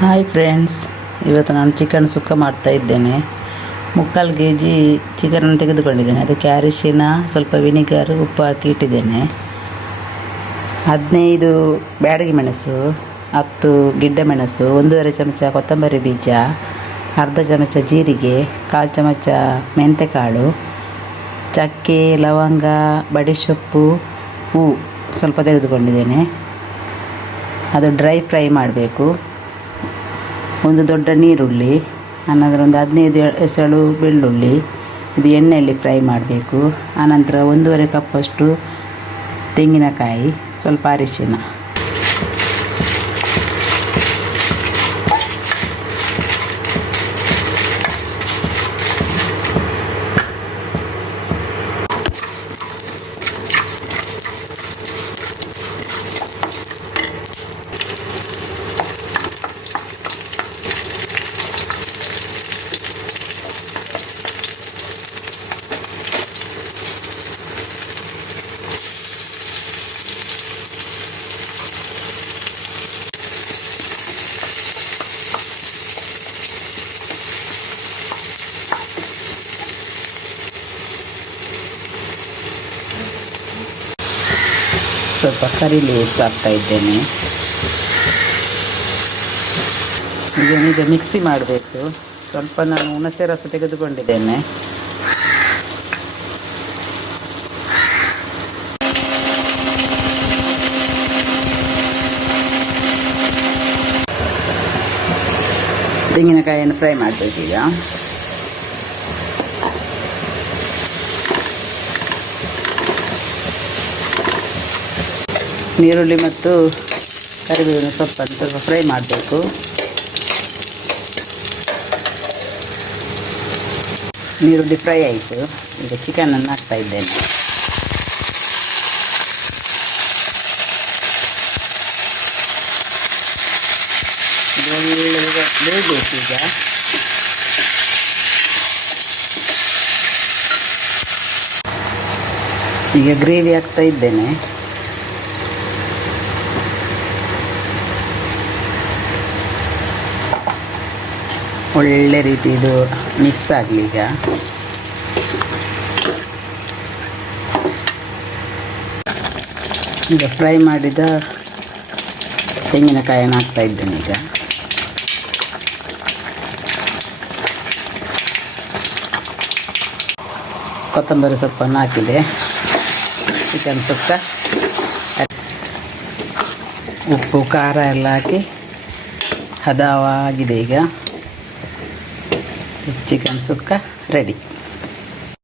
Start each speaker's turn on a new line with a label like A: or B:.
A: Hi friends ಇವತ್ತು ನಾನು chicken ಸುಕ್ಕ ಮಾಡ್ತಾ ಇದ್ದೇನೆ. ಮುಕ್ಕಾಲು ಕೆ ಜಿ ಚಿಕನನ್ನು ತೆಗೆದುಕೊಂಡಿದ್ದೇನೆ. ಅದಕ್ಕೆ ಅರಿಶಿನ, ಸ್ವಲ್ಪ ವಿನಿಗರ್ ಉಪ್ಪು ಹಾಕಿ ಇಟ್ಟಿದ್ದೇನೆ. ಹದಿನೈದು ಬ್ಯಾಡಗಿ ಮೆಣಸು, ಹತ್ತು ಗಿಡ್ಡ ಮೆಣಸು, ಒಂದೂವರೆ ಚಮಚ ಕೊತ್ತಂಬರಿ ಬೀಜ, ಅರ್ಧ ಚಮಚ ಜೀರಿಗೆ, ಕಾಲು ಚಮಚ ಮೆಂತೆಕಾಳು, ಚಕ್ಕೆ, ಲವಂಗ ಬಡಿಸೊಪ್ಪು ಹೂ ಸ್ವಲ್ಪ ತೆಗೆದುಕೊಂಡಿದ್ದೇನೆ. ಅದು ಡ್ರೈ ಫ್ರೈ ಮಾಡಬೇಕು. ಒಂದು ದೊಡ್ಡ ನೀರುಳ್ಳಿ, ಆನಂತರ ಒಂದು ಹದಿನೈದು ಎಸಳು ಬೆಳ್ಳುಳ್ಳಿ, ಇದು ಎಣ್ಣೆಯಲ್ಲಿ ಫ್ರೈ ಮಾಡಬೇಕು. ಆನಂತರ ಒಂದೂವರೆ ಕಪ್ಪಷ್ಟು ತೆಂಗಿನಕಾಯಿ, ಸ್ವಲ್ಪ ಅರಿಶಿನ. ಸ್ವಲ್ಪ ಕರಿ ಲೇಸ್ ಹಾಕ್ತಾ ಇದ್ದೇನೆ. ಇದನ್ನೀಗ ಮಿಕ್ಸಿ ಮಾಡಬೇಕು. ಸ್ವಲ್ಪ ನಾನು ಹುಣಸೆ ರಸ ತೆಗೆದುಕೊಂಡಿದ್ದೇನೆ. ತೆಂಗಿನಕಾಯಿಯನ್ನು ಫ್ರೈ ಮಾಡಬೇಕೀಗ. ನೀರುಳ್ಳಿ ಮತ್ತು ಕರಿಬೇವಿನ ಸೊಪ್ಪನ್ನು ಸ್ವಲ್ಪ ಫ್ರೈ ಮಾಡಬೇಕು. ನೀರುಳ್ಳಿ ಫ್ರೈ ಆಯಿತು. ಈಗ ಚಿಕನನ್ನು ಹಾಕ್ತಾ ಇದ್ದೇನೆ. ಬೇಯಬೇಕು ಈಗ ಈಗ ಗ್ರೇವಿ ಹಾಕ್ತಾ ಇದ್ದೇನೆ. ಒಳ್ಳೆ ರೀತಿ ಇದು ಮಿಕ್ಸ್ ಆಗಲಿ ಈಗ. ಈಗ ಫ್ರೈ ಮಾಡಿದ ತೆಂಗಿನಕಾಯನ್ನು ಹಾಕ್ತಾ ಇದ್ದೇನೆ ಈಗ. ಕೊತ್ತಂಬರಿ ಸೊಪ್ಪನ್ನು ಹಾಕಿದೆ. ಚಿಕನ್ ಸುಕ್ಕ ಉಪ್ಪು, ಖಾರ ಎಲ್ಲ ಹಾಕಿ ಹದವಾಗಿದೆ ಈಗ. ಚಿಕನ್ ಸುಕ್ಕ ರೆಡಿ